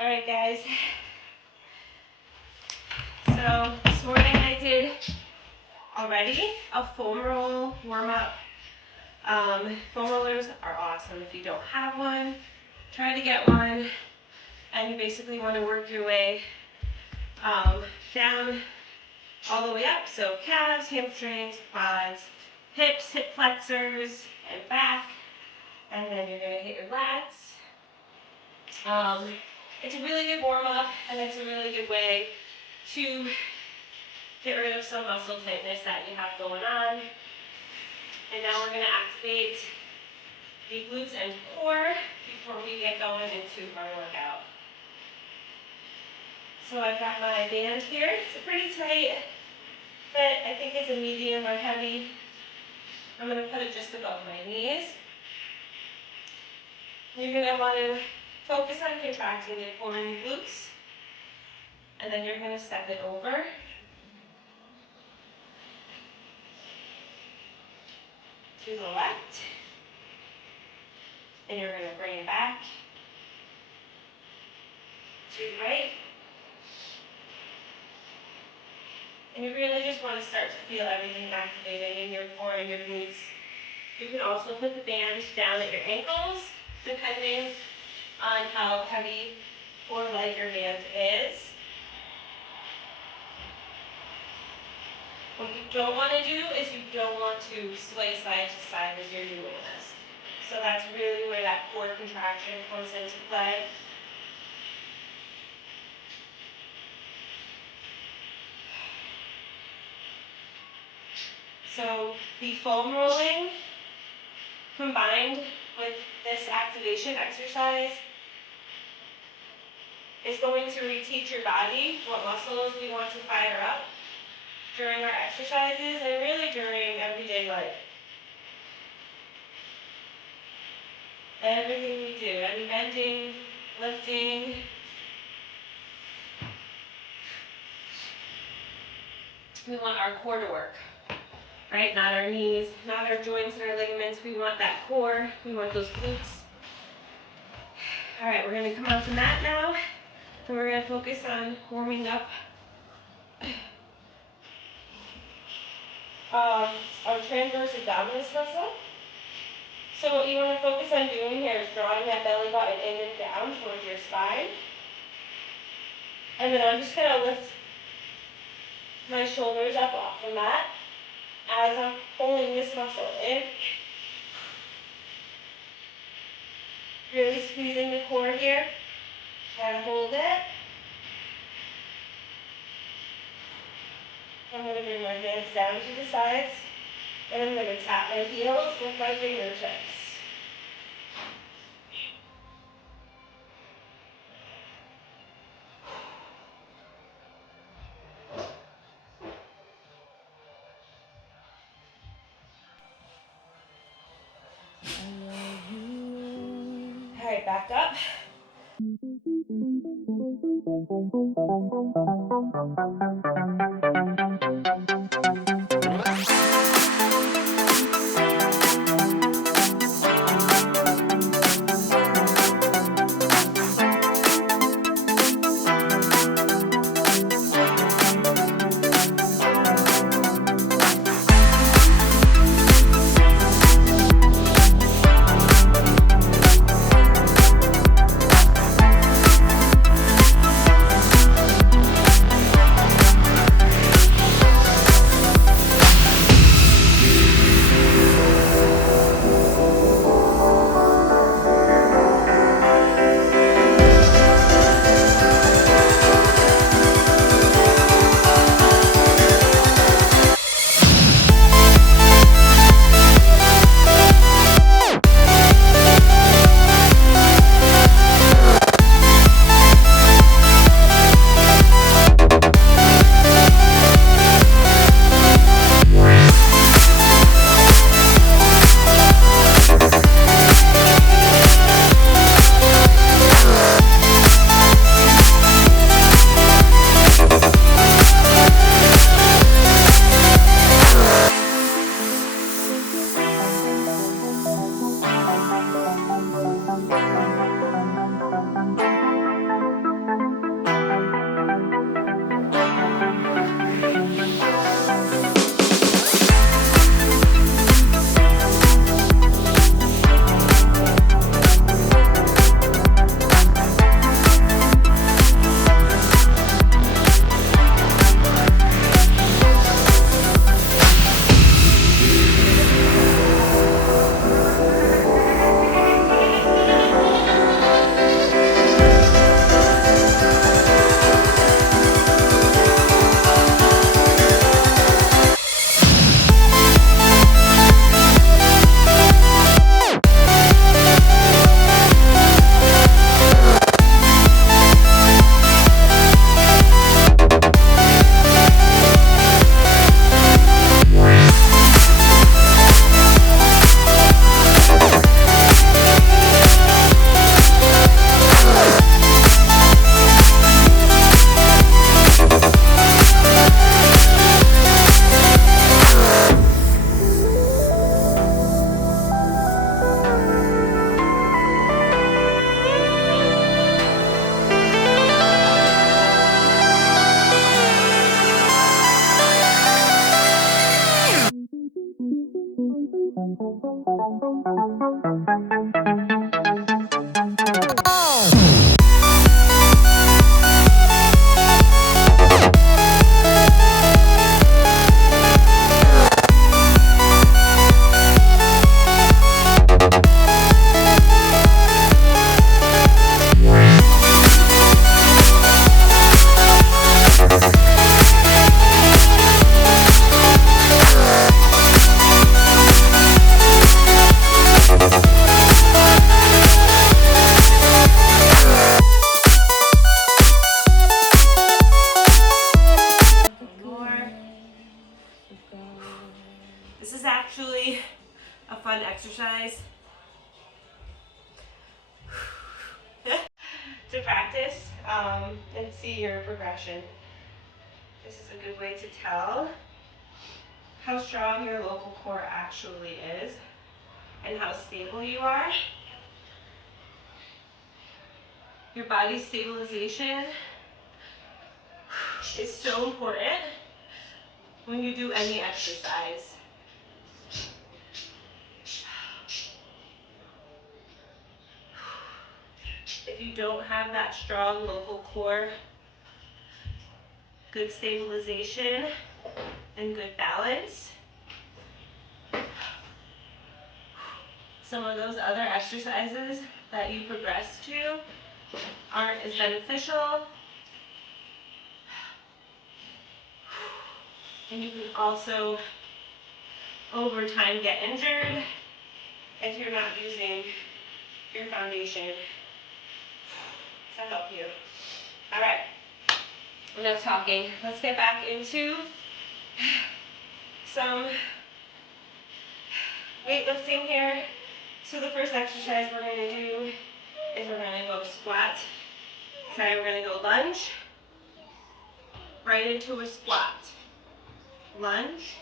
Alright guys, so this morning I did already a foam roll warm-up. Foam rollers are awesome. If you don't have one, try to get one, and you basically want to work your way down all the way up, so calves, hamstrings, quads, hips, hip flexors, and back, and then you're going to hit your lats. It's a really good warm-up, and it's a really good way to get rid of some muscle tightness that you have going on. And now we're going to activate the glutes and core before we get going into our workout. So I've got my band here. It's a pretty tight fit. I think it's a medium or heavy. I'm going to put it just above my knees. You're going to want to focus on contracting your core and your glutes. And then you're going to step it over. To the left. And you're going to bring it back. To the right. And you really just want to start to feel everything activating in your core and your glutes. You can also put the band down at your ankles, depending on how heavy or light your band is. What you don't want to do is you don't want to sway side to side as you're doing this. So that's really where that core contraction comes into play. So the foam rolling combined with this activation exercise is going to reteach your body what muscles we want to fire up during our exercises and really during everyday life. Everything we do, any bending, lifting, we want our core to work, right? Not our knees, not our joints and our ligaments. We want that core. We want those glutes. All right, we're going to come off the mat now, and we're going to focus on warming up our transverse abdominis muscle. So what you want to focus on doing here is drawing that belly button in and down towards your spine. And then I'm just going to lift my shoulders up off the mat as I'm pulling this muscle in. Really squeezing the core here. Try to hold it. I'm going to bring my hands down to the sides. And I'm going to tap my heels with my fingertips. All right, back up. exercise to practice and see your progression. This is a good way to tell how strong your local core actually is and how stable you are. Your body's stabilization is so important when you do any exercise. If you don't have that strong local core, good stabilization, and good balance, some of those other exercises that you progress to aren't as beneficial. And you can also, over time, get injured if you're not using your foundation to help you. All right, enough talking. Let's get back into some weightlifting here. So the first exercise we're going to do is we're going to go squat. Okay, we're going to go lunge right into a squat. Lunge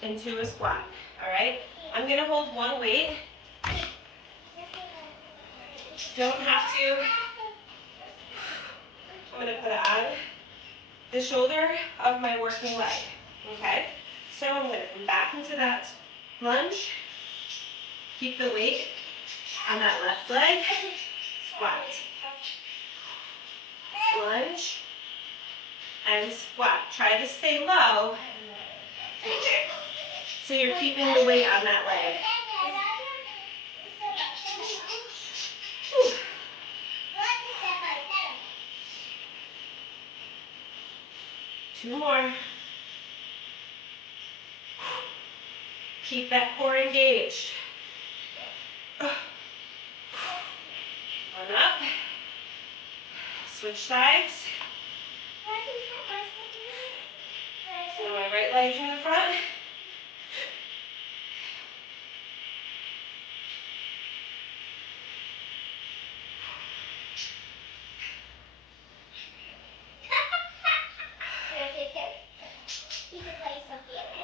into a squat. All right, I'm going to hold one weight. Don't have to. I'm going to put it on the shoulder of my working leg. Okay, so I'm going to come back into that lunge. Keep the weight on that left leg. Squat. Lunge and squat. Try to stay low so you're keeping the weight on that leg. Whew. Two more. Keep that core engaged. One up. Switch sides. So my right leg's in the front.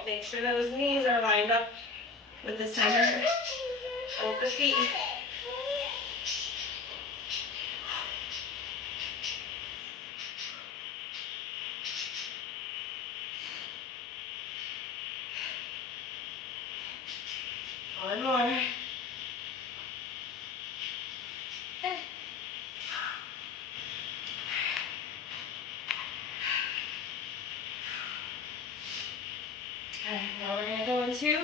Make sure those knees are lined up with the center of the feet. One more. Now we're going to go into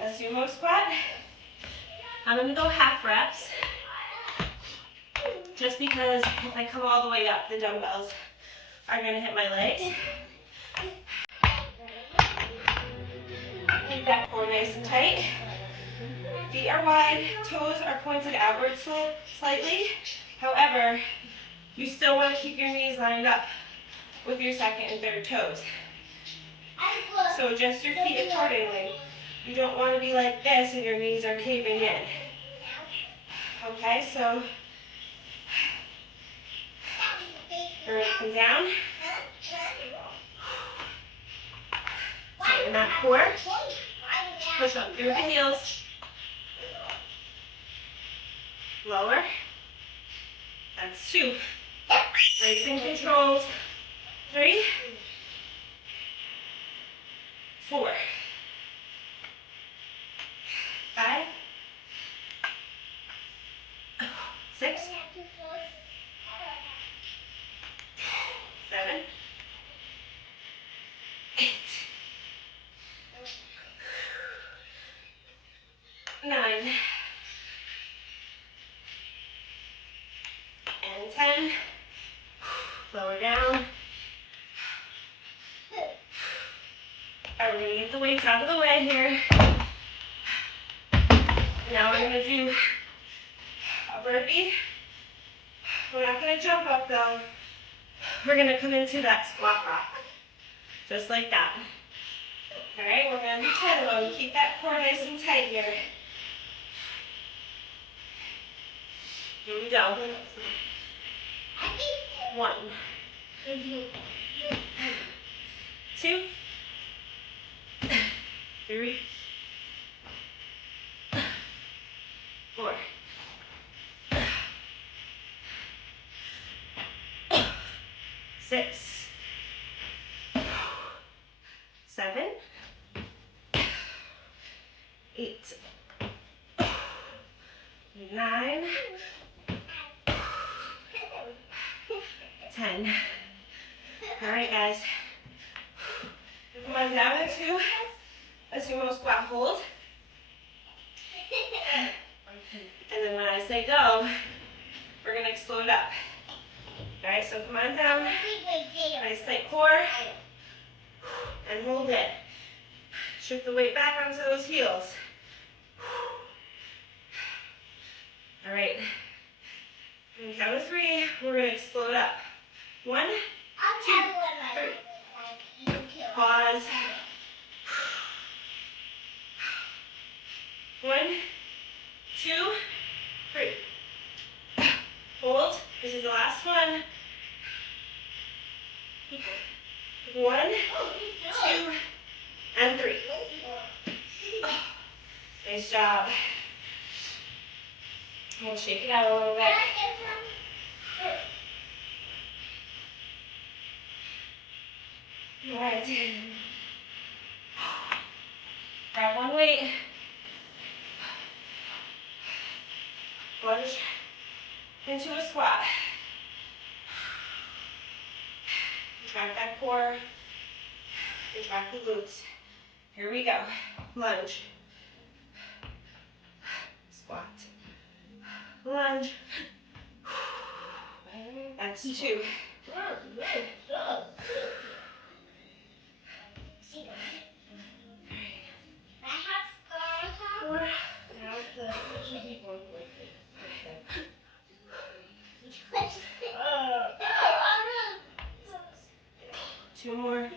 a sumo squat. I'm going to go half reps, just because if I come all the way up, the dumbbells are going to hit my legs. Keep that core nice and tight. Feet are wide, toes are pointed outward slightly. However, you still want to keep your knees lined up with your second and third toes. So adjust your feet accordingly. You don't want to be like this and your knees are caving in. Okay, so you're going to come down. Tighten that core. Push up through the heels. Lower. That's 2. Nice and controlled. 3. 4. 5. 6. 7. 8. 9. And 10. Lower down. Alright, we're going to get the weights out of the way here. Now we're going to do a burpee. We're not going to jump up though. We're going to come into that squat rock. Just like that. All right, we're going to do 10 of them. Keep that core nice and tight here. Here we go. 1, 2, 3, 4, 6, 7, 8, 9, 10. All right, guys. Come on down into a sumo squat hold. And then when I say go, we're going to explode up. All right, so come on down. Nice tight core. And hold it. Shift the weight back onto those heels. All right. And count to 3. We're going to explode up. 1, 2, 3. Pause. 1, 2, 3. Hold. This is the last one. 1, 2, and 3. Nice job. We'll shake it out a little bit. All right. Grab one weight. Lunge into a squat. Contract that core. Contract the glutes. Here we go. Lunge. Squat. Lunge. That's 2. Two more.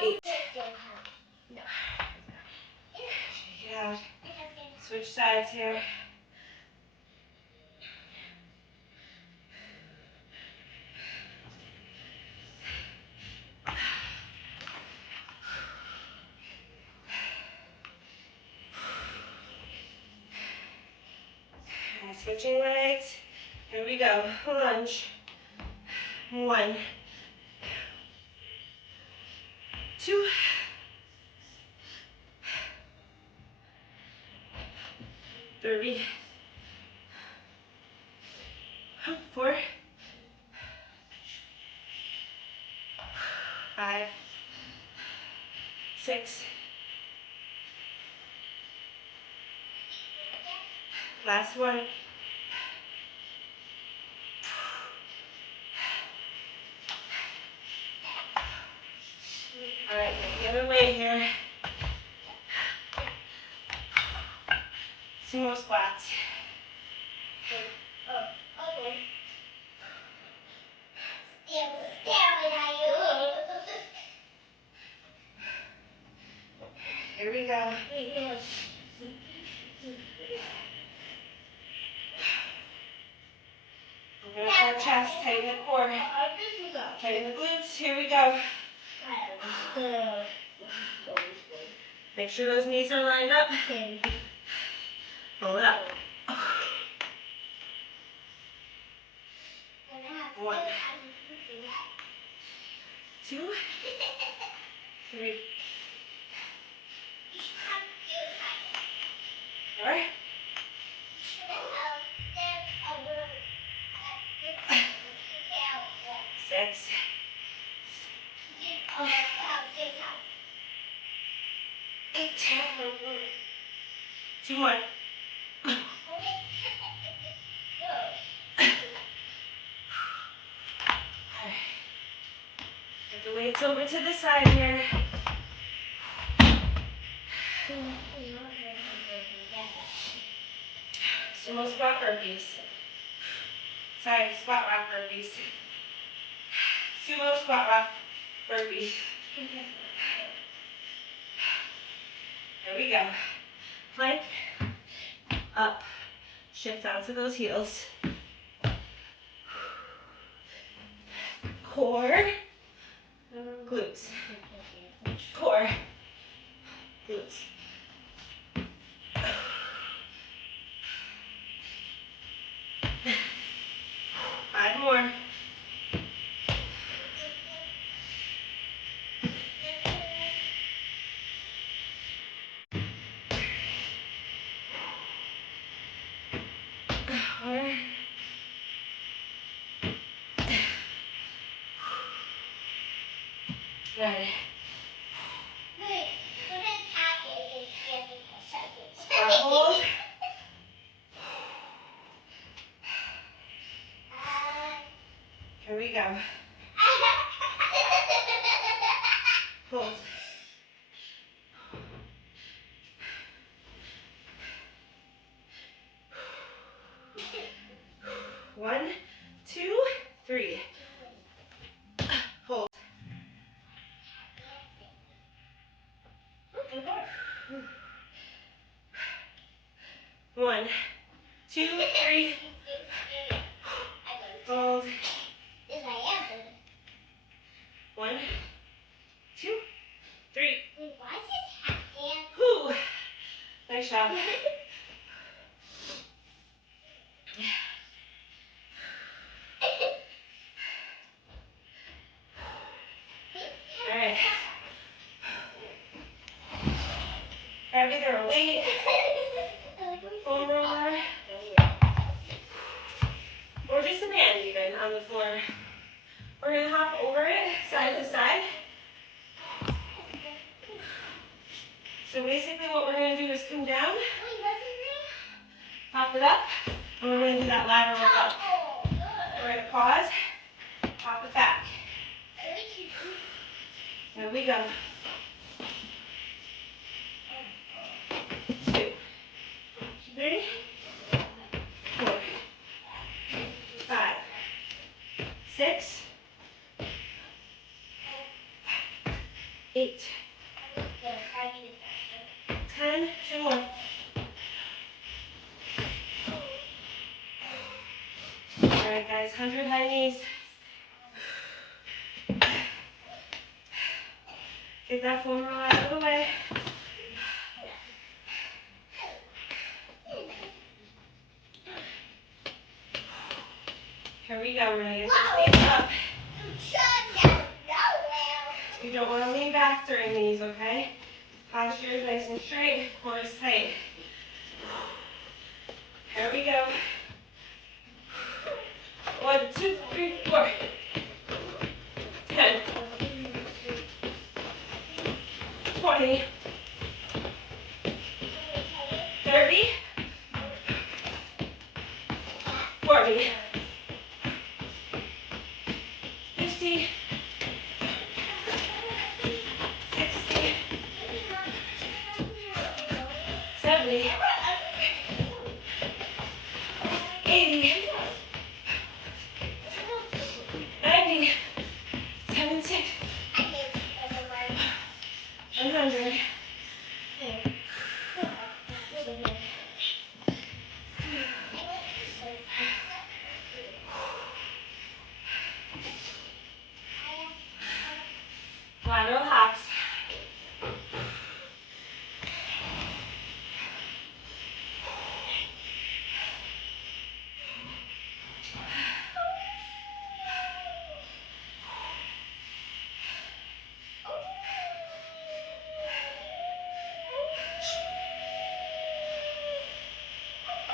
8. Shake it out. Switch sides here. And switching legs. Here we go. Lunge. 1, 2, 3, 4, 5, 6. Last one. All right, the other way here. Sumo squats. Here we go. We're going to our chest, tighten the core, tighten the glutes. Here we go. Make sure those knees are lined up. Pull it up. 1, 2, 3, 4, 6, 8. 2 more. Get the weights over to the side here. Sumo squat burpees. Sorry, squat rock burpees. Sumo squat rock burpees. There we go. Plank, up, shift onto those heels. Core, glutes. Core, glutes. 5 more. Good. Squat hold. Here we go. Hold. 1, 2, 3. Hold. 1, 2, 3. Hold. 1, 2, 3. Whew. Nice job. All right. Grab either a weight, foam roller, or just a band even on the floor. We're going to hop over it side to side. So basically what we're going to do is come down, pop it up, and we're going to do that lateral up. We're going to pause, pop it back. There we go. 2, 3, 4, 5, 6, 8, 10, 2 more. All right, guys, 100 high knees. Get that foam roll out of the way. Here we go, we're going to get those knees up. You don't want to lean back during these, okay? Posture is nice and straight, core is tight. Here we go. 1, 2, 3, 4. 10. 20. 30. 40. 50. 60. 70. 80. 90. 76. 100. Lateral hops.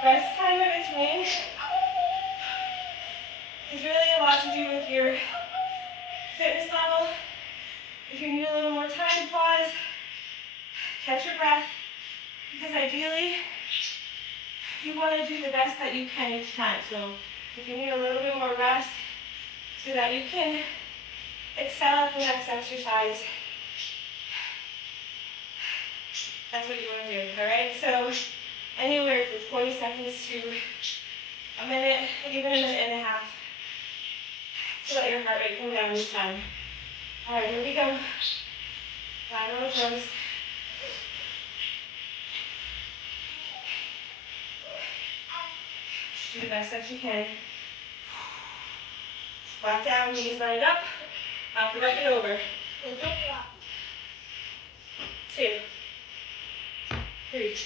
Rest time in between is really a lot to do with your fitness level. If you need a little more time, pause, catch your breath, because ideally you want to do the best that you can each time. So if you need a little bit more rest so that you can excel at the next exercise, that's what you want to do, all right? So anywhere from 20 seconds to a minute, even a minute and a half. So let your heart rate come down this time. All right, here we go. Flat on the toes. Do the best that you can. Squat down, knees lined up. Up and up and over. 2, 3.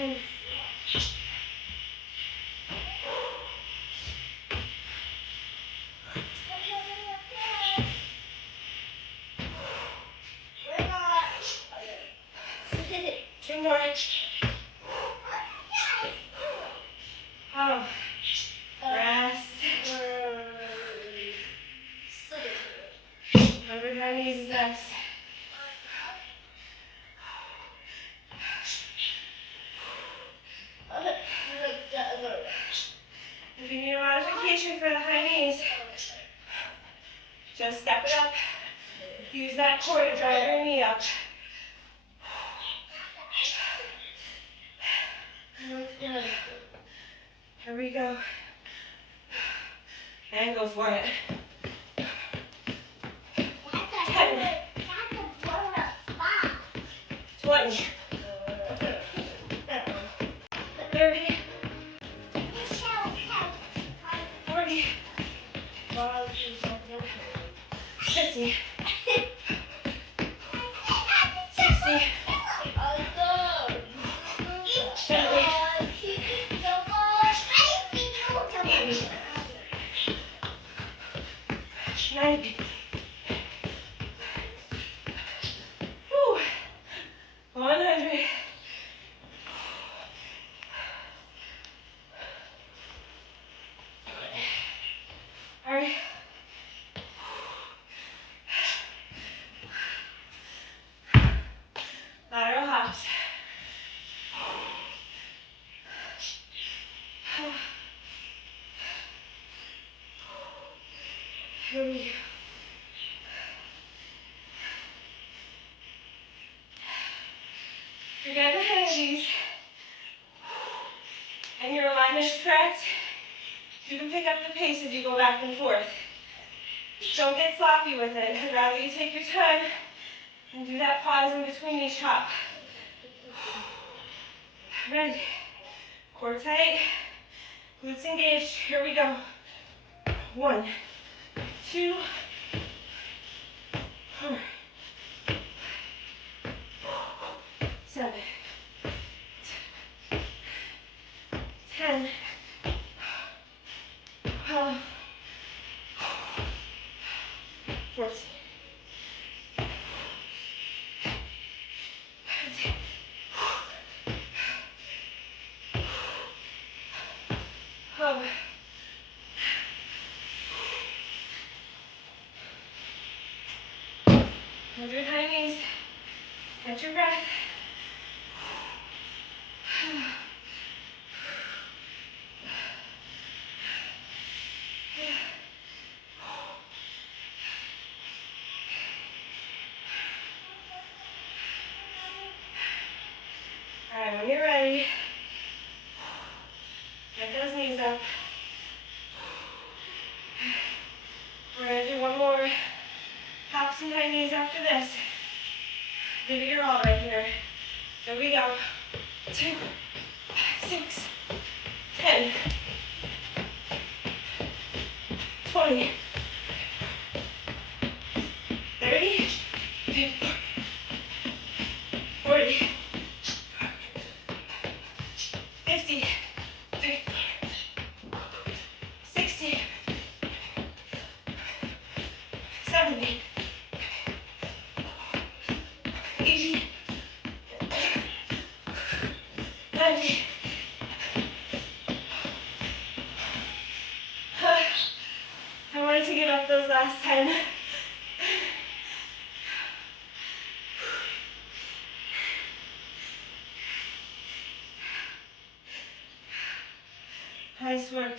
And 2 more. Oh. Rest. 100 high knees is next. If you need a modification for the high knees, just step it up. Use that core to drive your knee up. Here we go. And go for it. 10. 20. 30. 40. 50. 60. 70. 90. Whew. 100. All right. Lateral hops. Here we go. You're getting the hang of these. And your alignment is correct. You can pick up the pace as you go back and forth. Don't get sloppy with it. I'd rather you take your time and do that pause in between each hop. Ready. Core tight. Glutes engaged. Here we go. 1, 2, 4, 7, 10, 12, 14, 15, 12, 100 high knees. Catch your breath. All right, when you're ready, get those knees up. We're going to do one more hops and high knees after this. Give it your all right here. Here we go. 2, 6, 10, 20, 30, 40, 50, 60, 70, 80, 90. I wanted to give up those last 10. Nice work.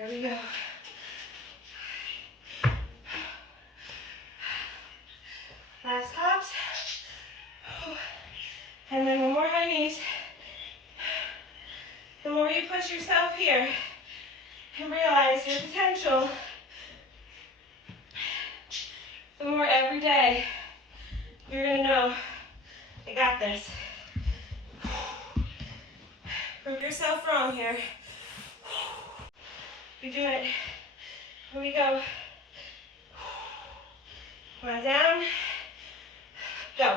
There we go. Last hops. And then one more high knees. The more you push yourself here and realize your potential, the more every day you're gonna know, I got this. Prove yourself wrong here. You do it. Here we go. Come on down. Go.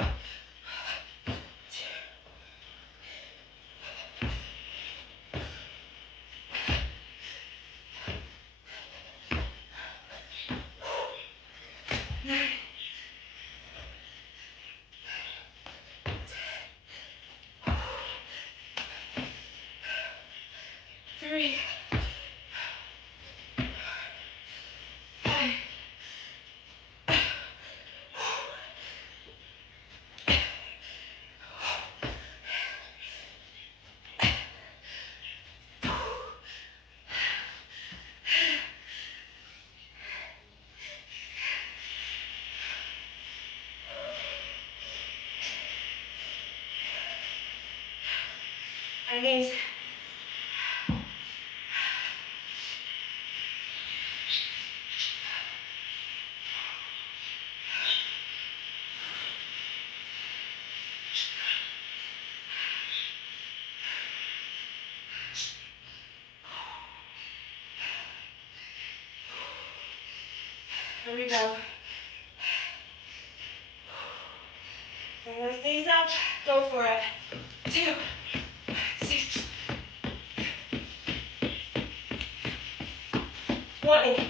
Three. High knees. Here we go. Bring those knees up. Go for it. 2, 6, 20,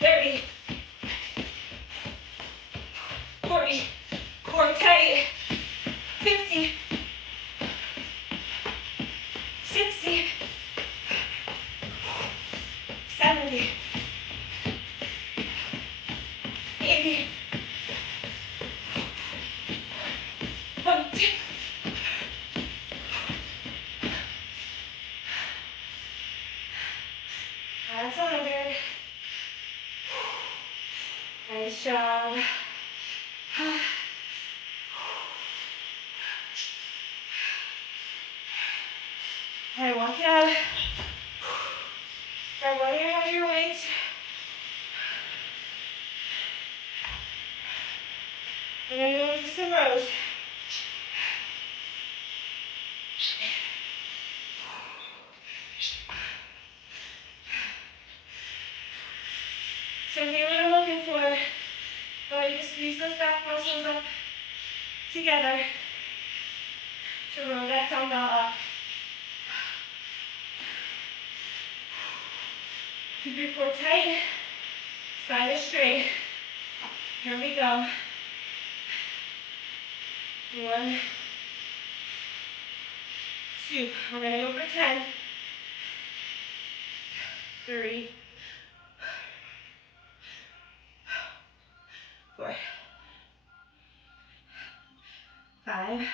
30, 40, core tight, 50, 60, 70, 80, 100. That's 100. Nice job. Okay, walk it out. Grab one of your heavier weights. We're going to move to some rows. So here what I'm looking for, I want you to squeeze those back muscles up together to roll that dumbbell up. Keep your core tight, spine is straight. Here we go. 1, 2. We're going to go for 10. 3, 4, 5.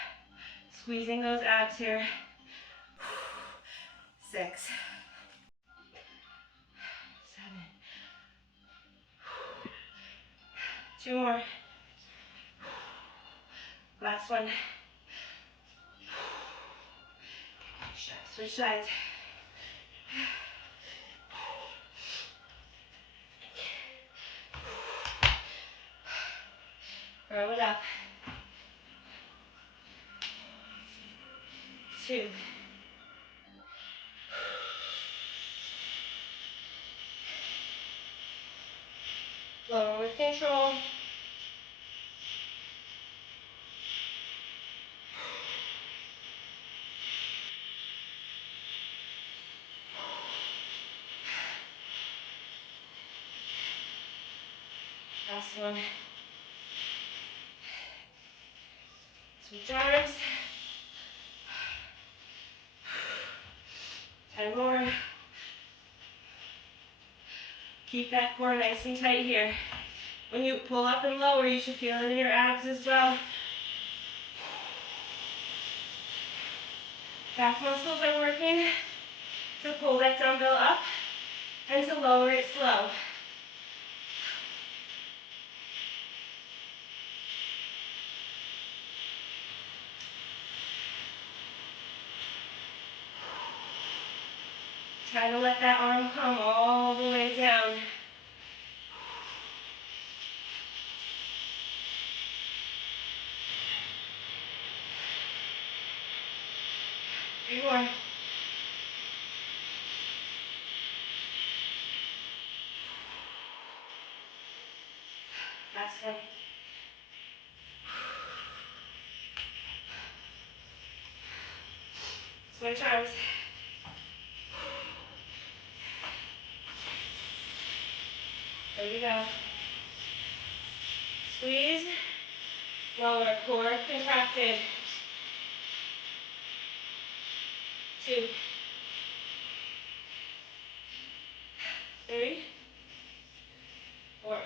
Squeezing those abs here. 6, 7. Two more. Last one. Switch sides. Roll it up. 2. Lower with control. Last one. Switch arms. 10 more. Keep that core nice and tight here. When you pull up and lower, you should feel it in your abs as well. Back muscles are working. to pull that dumbbell up and to lower it slow. Try to let that arm come all the way down. 3 more. Last one. Switch arms. There we go. Squeeze. Lower core contracted. 2, 3, 4.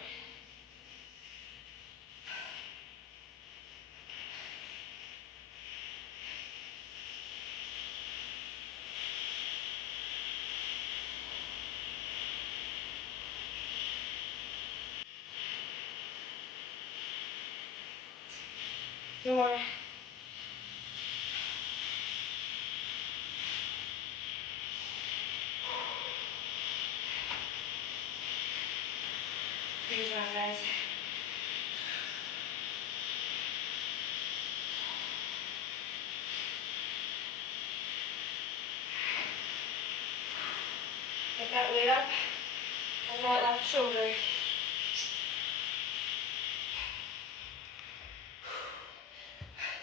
2 more. Good job, guys. Get that weight up on that left shoulder.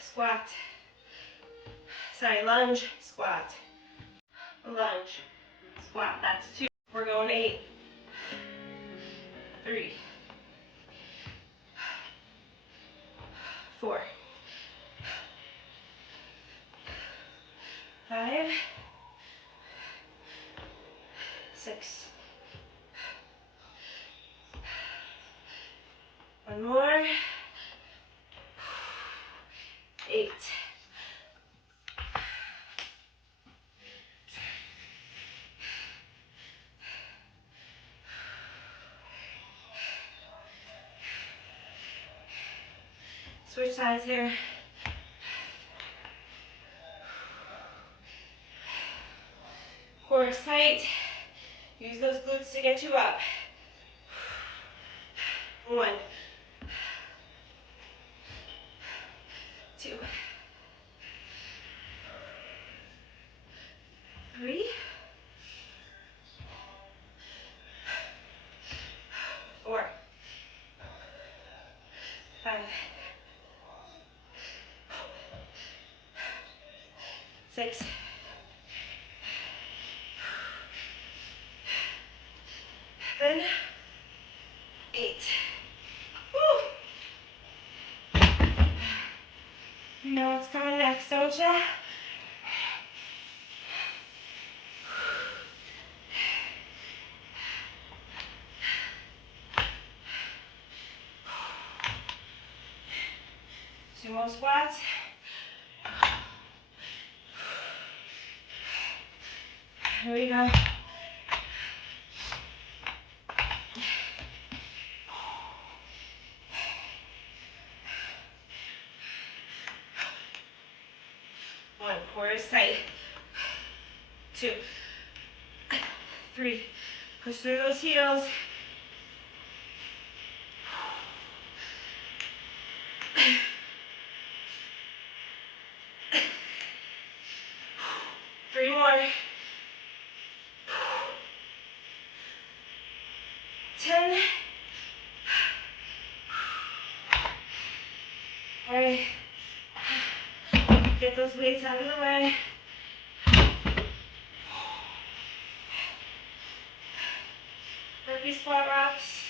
Squat. Sorry, lunge, squat. Lunge, squat. That's 2. We're going 8. 3, 4, 5, 6. 1 more. 8. Switch sides here. Core is tight. Use those glutes to get you up. 1, 2, 3, 4, 5, 6, 7, 8. Woo! You know what's coming next, don't ya? Sumo squats. Here we go. One, core is tight. 2, 3, push through those heels. 3 more. 10. All right. Get those weights out of the way. Burpee squat rocks.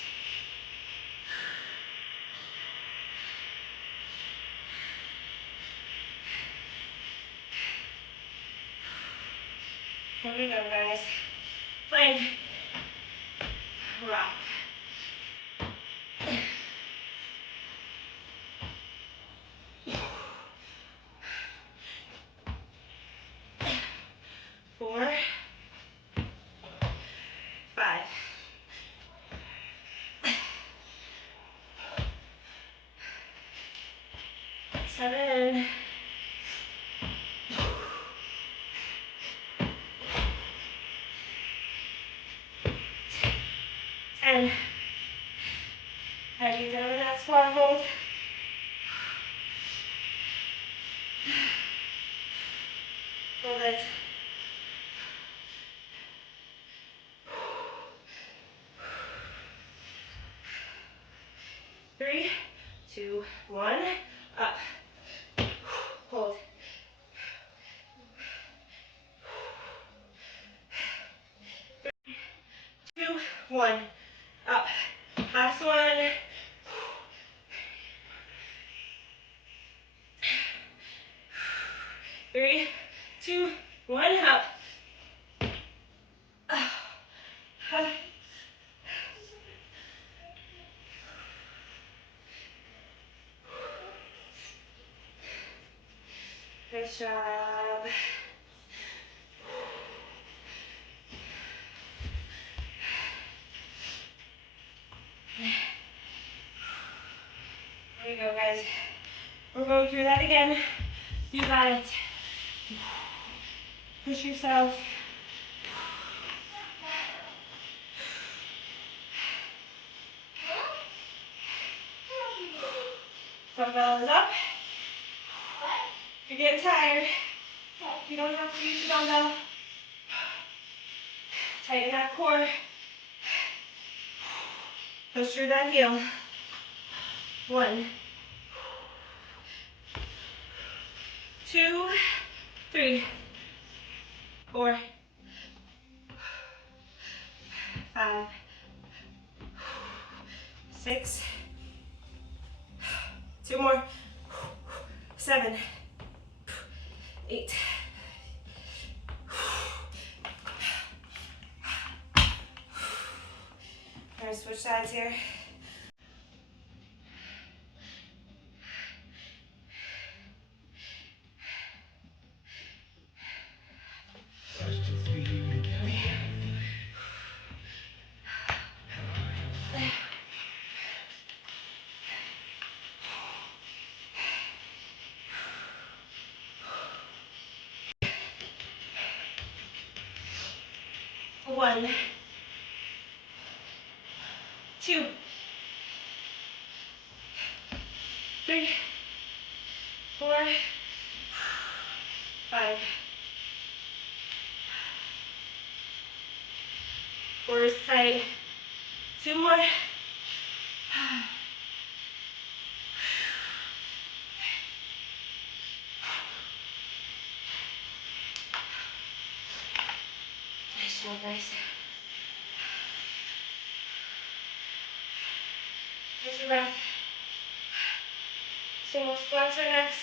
Here we go, guys. Plank. Rock. 4, 7, 10. Heading down in that squat hold. Hold it. 3, 2, 1. Up. Hold. 2, 1. Up. Last one. 3, 2, 1. Up. Nice job. There you go, guys. We're going through that again. You got it. Push yourself. Dumbbell is up. If you're getting tired, you don't have to use the dumbbell. Tighten that core. Push through that heel. 1, 2, 3, 4, 5, 6. 2 more. 7, 8. We're gonna switch sides here. One, 2, 3, 4, 5. Core is tight. 2 more. Nice job, guys. Here's your breath. Single squats are next.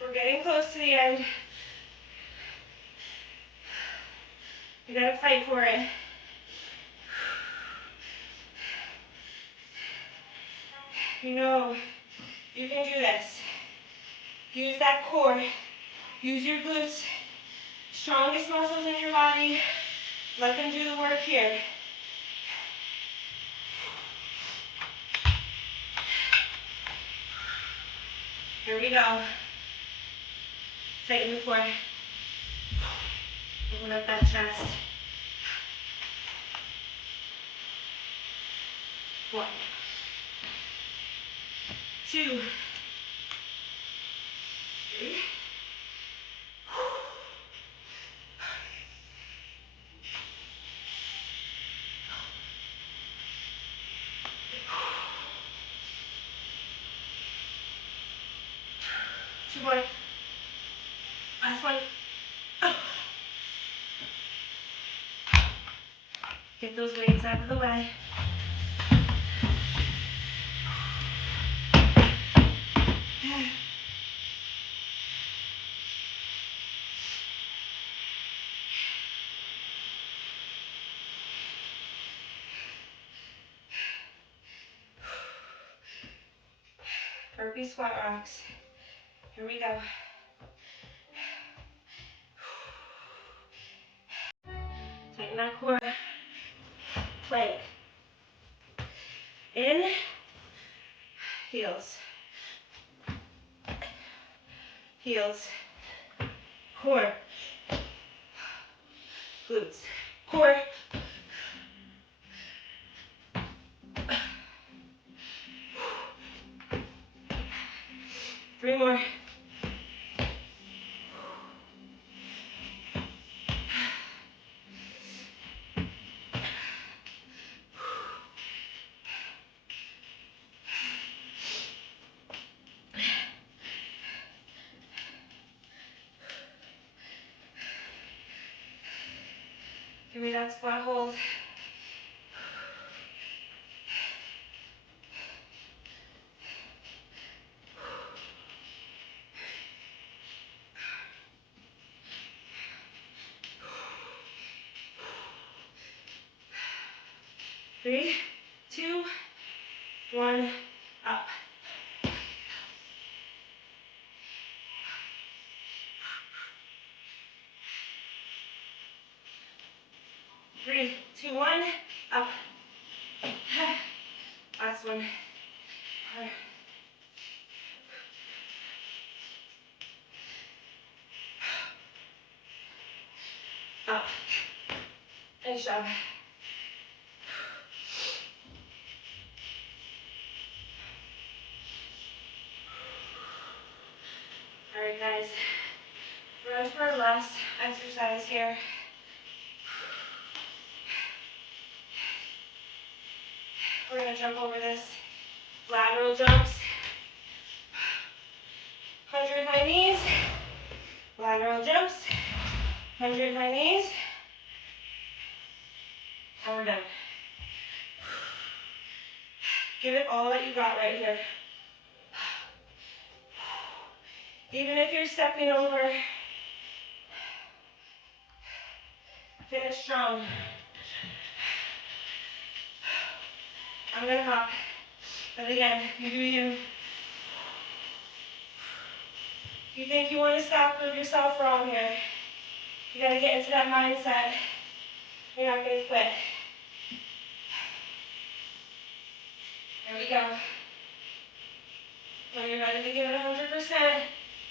We're getting close to the end. You gotta fight for it. You know, you can do this. Use that core. Use your glutes. Strongest muscles in your body. Let them do the work here. Here we go. Tighten the core. Open up that chest. 1, 2, 3. 2 more. Last one. Get those weights out of the way. Burpee squat rocks. Here we go. that core. Plank. In, heels. Heels. Core. Glutes. Core. 3 more. Give me that squat hold. Three, two, one, up. Three, two, one, up. Last one. Up. Nice job. All right, guys. We're on to our last exercise here. We're going to jump over this. Lateral jumps. 100 high knees. Lateral jumps. 100 high knees. And we're done. Give it all that you got right here. Even if you're stepping over, finish strong. I'm going to hop. But again, you do you. If you think you want to stop, prove yourself wrong here. You got to get into that mindset. You're not going to quit. There we go. When you're ready to give it 100%,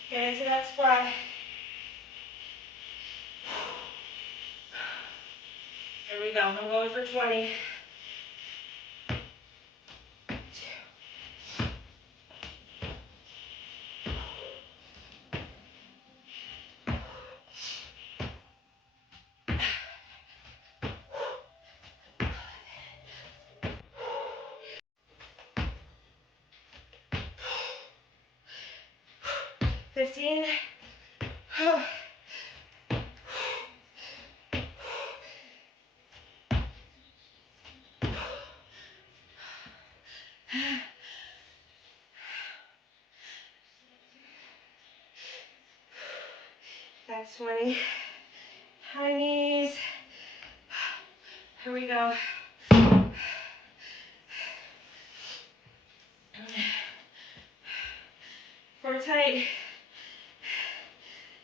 get into that squat. Here we go. I'm going for 20. 15. That's 20. High knees. Here we go. Core tight.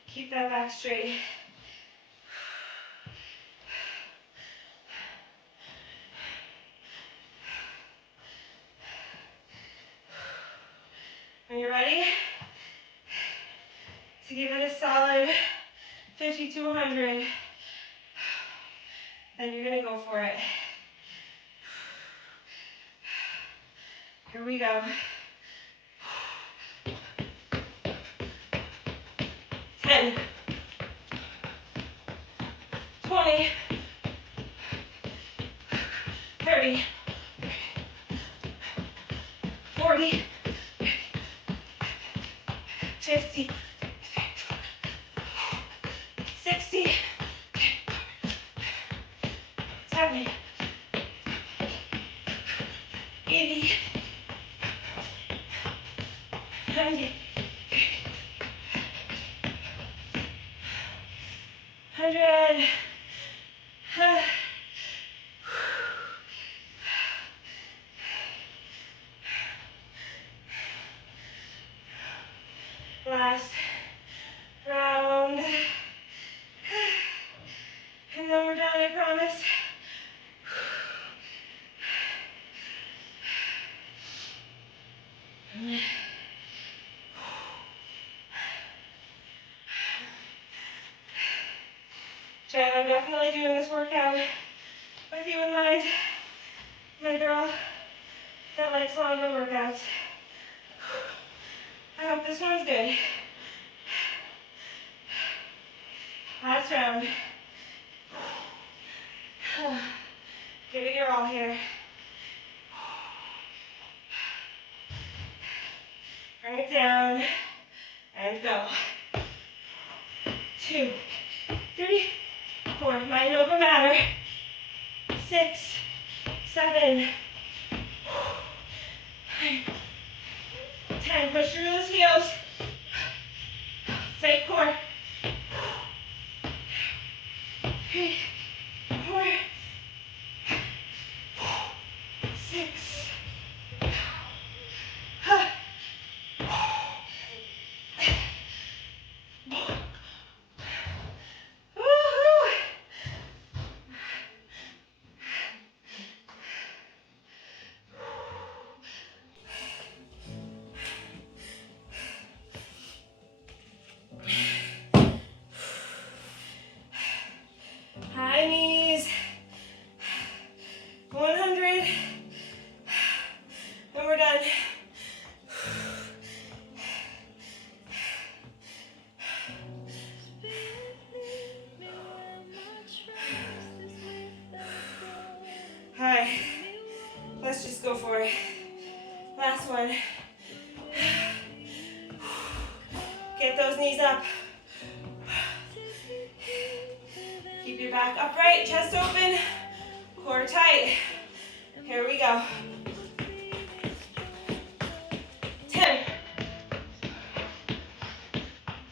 Keep that back straight. When you're ready to give it a solid 50 to 100, then you're going to go for it. Here we go. 10, 20, 30, 40, 50, 60, 70, 80, 90, 100. Last round. And then we're done, I promise. Jen, I'm definitely doing this workout with you in mind. My girl that likes longer workouts. I hope this one's good. Last round. Give it your all here. Bring it down and go. 2, 3, 4. Mind over matter. 6, 7, 9, 10. Push through those heels. Same core. 3, 4, 6. Woo-hoo. High knees. 100. And we're done. All right, let's just go for it. Last one. Get those knees up. Keep your back upright, chest open, core tight. Here we go. 10,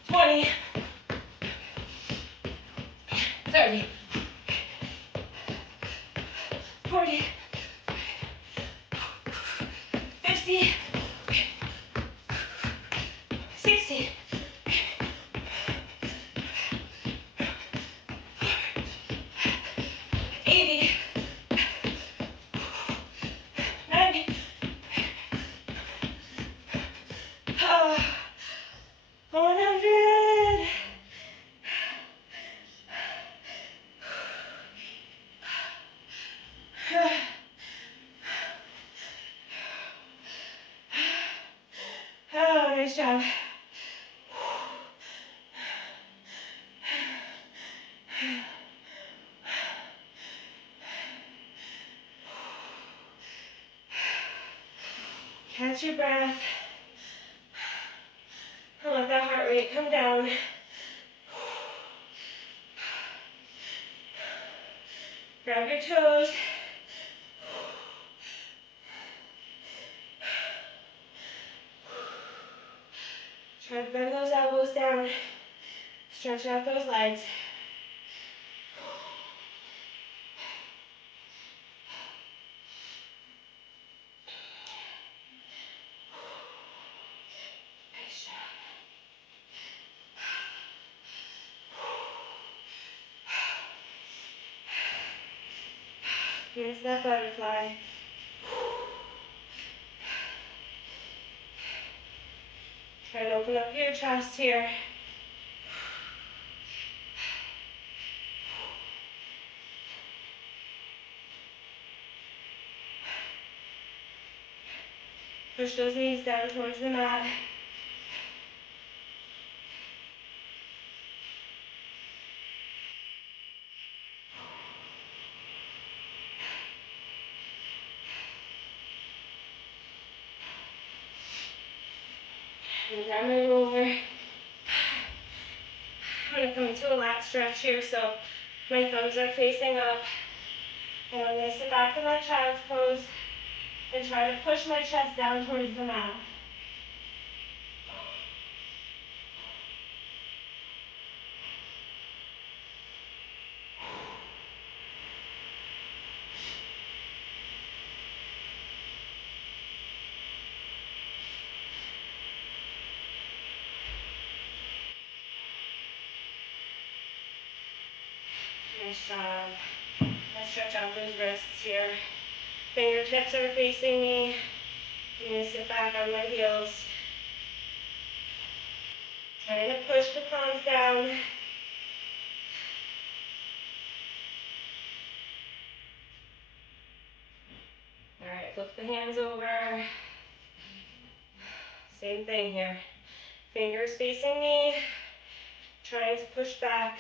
20, 30, 40, 50, 60, 80, 90, 100. Oh, nice job. Catch your breath. And let that heart rate come down. Grab your toes. Try to bend those elbows down. Stretch out those legs. Nice job. Here's that butterfly. Try to open up your chest here. Push those knees down towards the mat. And grab my roller. I'm going to come into a lat stretch here, so my thumbs are facing up. And I'm going to sit back in that child's pose and try to push my chest down towards the mat. Nice job. Let's stretch out those wrists here. Fingertips are facing me. I'm going to sit back on my heels. Trying to push the palms down. Flip the hands over. Same thing here. Fingers facing me. Trying to push back.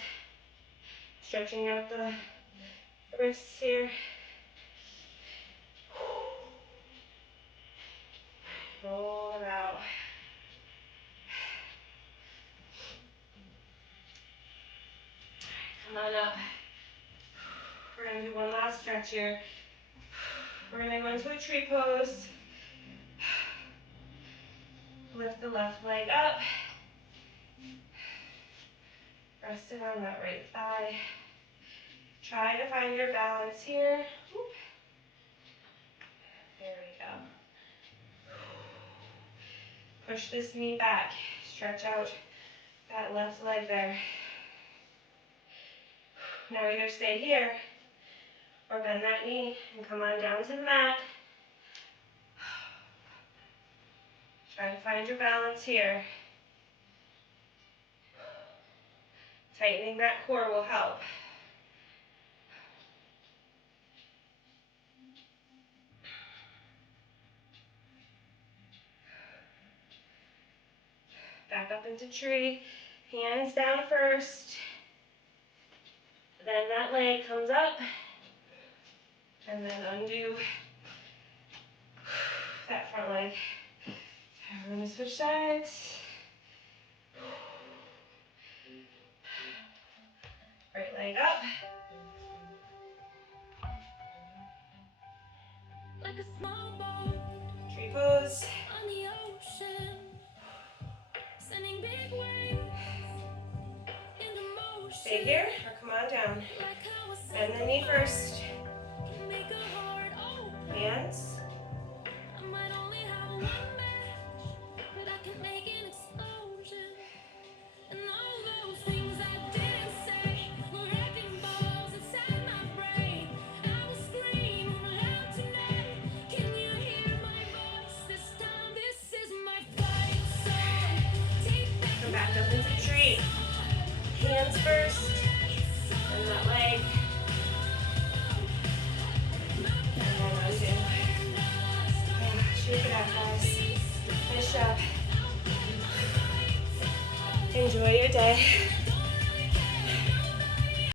Stretching out the wrists here. Roll it out. Come on up. We're going to do one last stretch here. We're going to go into a tree pose. Lift the left leg up. Rest it on that right thigh. Try to find your balance here. There we go. Push this knee back. Stretch out that left leg there. Now either stay here or bend that knee and come on down to the mat. Try to find your balance here. Tightening that core will help. Back up into tree. Hands down first. Then that leg comes up. And then undo that front leg. We're going to switch sides. Right leg up. Like a small boat. Tree pose. On the ocean. Sending big waves into motion. Stay here or come on down. Bend the knee first. Hands. I might only have one match, but I can make an explosion. And all those things I didn't say were wrecking balls inside my brain. I will scream loud tonight. Can you hear my voice this time? This is my fight song. Take back. Come back up into the tree. Hands first. And that leg. And then undo. Shake it out, guys. Finish up. Enjoy your day.